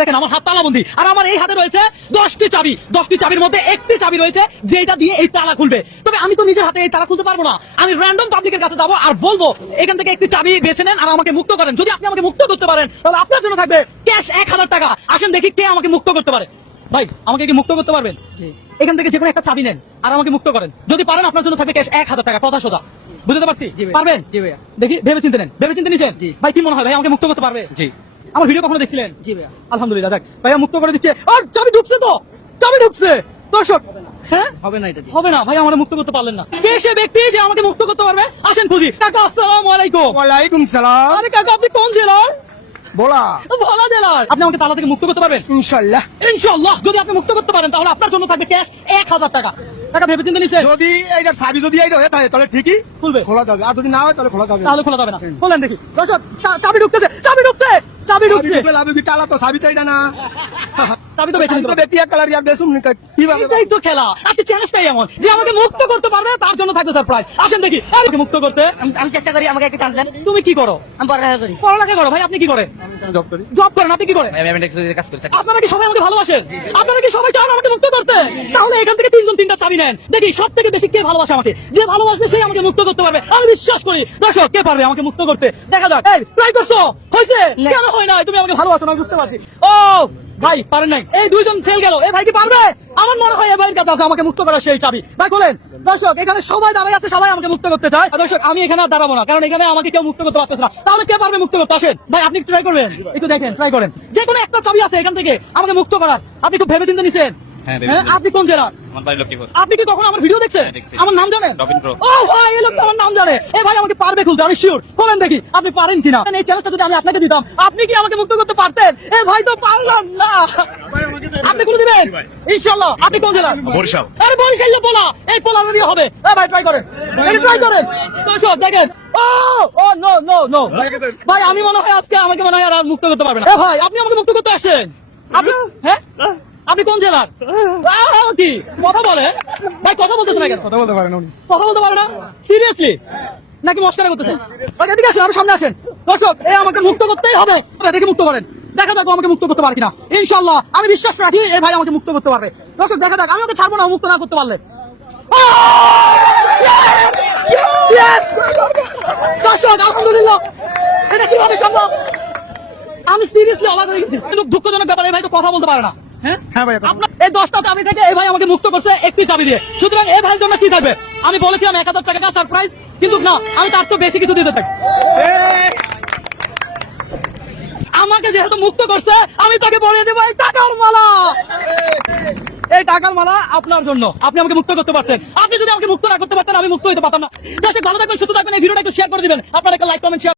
দেখেন আমার হাত তালাবন্দি, আর আমার এই হাতে রয়েছে 10টি চাবি। 10টি চাবির মধ্যে একটি চাবি রয়েছে যেটা দিয়ে এই তালা খুলবে। তবে আমি তো নিজের হাতে এই তালা খুলতে পারবো না, আমি র্যান্ডম পাবলিকের কাছে যাবো আর বলবো এখান থেকে একটি চাবি বেছে নেন আর আমাকে মুক্ত করেন। যদি আপনি আমাকে মুক্ত করতে পারেন তাহলে আপনার জন্য থাকবে ক্যাশ 1000 টাকা। আসেন দেখি কে আমাকে মুক্ত করতে পারে। ভাই আমাকে কি মুক্ত করতে পারবেন? এখান থেকে যে কোনো একটা চাবি নেন আর আমাকে মুক্ত করেন। যদি পারেন আপনার জন্য থাকবে ক্যাশ 1000 টাকা। কথা সোজা, বুঝতে পারছি? পারবেন? জি ভাইয়া। দেখি ভেবে চিন্তে নেন। ভেবে চিন্তে নিছেন? ভাই কি মনে হয় ভাই আমাকে মুক্ত করতে পারবে? জি। আমার ভিডিও কখনো দেখছিলেন? জি ভাইয়া। আলহামদুলিল্লাহ, যাক ভাইয়া মুক্ত করে দিচ্ছে। আর চাবি ঢুকছে তো, চাবি ঢুকছে। দর্শক হ্যাঁ হবে না এটা দিয়ে। হবে না ভাই, আমার মুক্ত করতে পারলেন না। কে সে ব্যক্তি যে আমাকে মুক্ত করতে পারবে? আসেন খুঁজি। কাকা আসসালামু আলাইকুম। ওয়ালাইকুম সালাম। আরে কাকা আপনি কোন জেলার? বলা ভোলা জেলার। আপনি আমাকে তালা থেকে মুক্ত করতে পারবেন? ইনশাআল্লাহ। ইনশাআল্লাহ যদি আপনি মুক্ত করতে পারেন তাহলে আপনার জন্য থাকবে ক্যাশ 1000 টাকা। টাকা ভেবে চিন্তে নিছেন? যদি এইটার চাবি যদি এইটা হয়ে থাকে তাহলে ঠিকই খুলবে, খোলা যাবে, আর যদি না হয় তাহলে খোলা যাবে না। তাহলে খোলা যাবে না। বলেন দেখি। দর্শক চাবি ঢুকতেছে, চাবি ঢুকছে, চাবি ঢুকছে। লাভে বিটালা তো চাবি তো এটা না, চাবি তো বেছে আমি নিতে তো হবে। ব্যক্তি এক কালার ইয়া বেসুম কিভাবে এটাই তো খেলা। আজকে চ্যালেঞ্জটাই এমন যে আমাকে মুক্ত করতে পারবে তার জন্য থাকবে সারপ্রাইজ। আসেন দেখি আমাকে মুক্ত করতে। আমি চেষ্টা করি, আমাকে একটা চান্স দেন। তুমি কি করো? আমি পড়ালেখা করি। পড়ালেখা করো। ভাই আপনি কি করেন? জব করি। জব করেন। আপনি কি করেন? আমি টেক্সটাইলের কাজ করি। আপনারা কি সবাই আমাকে ভালোবাসেন? আপনারা কি সবাই চান আমাকে মুক্ত করতে? তাহলে এখান থেকে 3 জন 3টা চাবি নেন। দেখি সব থেকে বেশি কে ভালোবাসে আমাকে। যে ভালোবাসবে সেই আমাকে মুক্ত করতে পারবে, আমি বিশ্বাস করি। দর্শক কে পারবে আমাকে মুক্ত করতে? দেখা যাক। এই ট্রাই করছো? হয়েছে? কেন হয় না? তুমি আমাকে ভালোবাসো না, বুঝতে পারছি। ও ভাই পারেন নাই। এই 2 জন ফেল গেল। এই ভাই কি পারবে? আমার মনে হয় এই ভাইয়ের কাছে আছে আমাকে মুক্ত করার সেই চাবি। ভাই বলেন। দর্শক এখানে সবাই দাঁড়ায় আছে, সবাই আমাকে মুক্ত করতে চায়। আর দর্শক আমি এখানে আর দাঁড়াবো না, কারণ এখানে আমাকে কেউ মুক্ত করতে পারতেছে না। তাহলে কে পারবে মুক্ত করতে? আসেন ভাই আপনি ট্রাই করবেন, একটু দেখেন, ট্রাই করেন। যে কোনো একটা চাবি আছে এখান থেকে আমাকে মুক্ত করার। আপনি একটু ভেবে চিন্তে নিছেন? হ্যাঁ, হ্যাঁ, আপনি কোন জেলার? আমার বাড়ি লক্ষ্মীপুর। আপনি কি কখনো আমার ভিডিও দেখছেন? হ্যাঁ, দেখছি। আমার নাম জানেন? রবীন্দ্র। ও ভাই এই লোকটা আমার নাম জানে। এ ভাই আমাকে পারবে খুলতে? আমি শিওর। বলেন দেখি আপনি পারেন কিনা। এই চ্যালেঞ্জটা যদি আমি আপনাকে দিতাম আপনি কি আমাকে মুক্ত করতে পারতেন? এ ভাই তো পারলাম না। আপনি করে দিবেন ইনশাআল্লাহ। আপনি কোন জেলার? বরিশাল। আরে বরিশাল পোলা, এই পোলা দিয়ে হবে। এ ভাই ট্রাই করেন, ট্রাই করেন। দর্শক দেখেন। ও ও নো নো নো ভাই, আমি মনে হয় আজকে আমাকে মনে হয় আর মুক্ত করতে পারবেন না। এ ভাই আপনি আমাকে মুক্ত করতে আসেন। আপনি হ্যাঁ আপনি কোন জেলার? কি কথা বলে ভাই? কথা বলতেছে না কেন? কথা বলতে পারেন উনি। কথা বলতে পারে না সিরিয়াসলি নাকি মস্কারা করতেছেন? এদিকে আসেন, আরো সামনে আসেন। দর্শক এই আমাকে মুক্ত করতেই হবে। দেখে মুক্ত করেন, দেখা যাক ও আমাকে মুক্ত করতে পারে কিনা। ইনশাআল্লাহ আমি বিশ্বাস রাখি এই ভাই আমাকে মুক্ত করতে পারবে। দর্শক দেখা যাক, আমি ওকে ছাড়বো না মুক্ত না করতে পারলে। Yes! দর্শক আলহামদুলিল্লাহ, এটা কিভাবে সম্ভব? আমি সিরিয়াসলি অবাক হয়ে গেছি। কিন্তু দুঃখজনক ব্যাপার, এই ভাই তো কথা বলতে পারে না। হ্যাঁ ভাই, আপনার এই 10টা চাবি থেকে এই ভাই আমাকে মুক্ত করছে একটি চাবি দিয়ে। সুতরাং এই ভাইয়ের জন্য কি থাকবে? আমি বলেছিলাম 1000 টাকা সারপ্রাইজ, কিন্তু না, আমি তার তো বেশি কিছু দিতে চাই। আমাকে যেহেতু মুক্ত করছে আমি তাকে বলে দেবো এই টাকার মালা। এই টাকার মালা আপনার জন্য। আপনি আমাকে মুক্ত করতে পারছেন। আপনি যদি আমাকে মুক্ত না করতে পারতেন আমি মুক্ত হইতে পারতাম না। দর্শক ভালো থাকবেন, সুস্থ থাকবেন। এই ভিডিওটা একটু শেয়ার করে দিবেন। আপনারা একটা লাইক কমেন্ট শেয়ার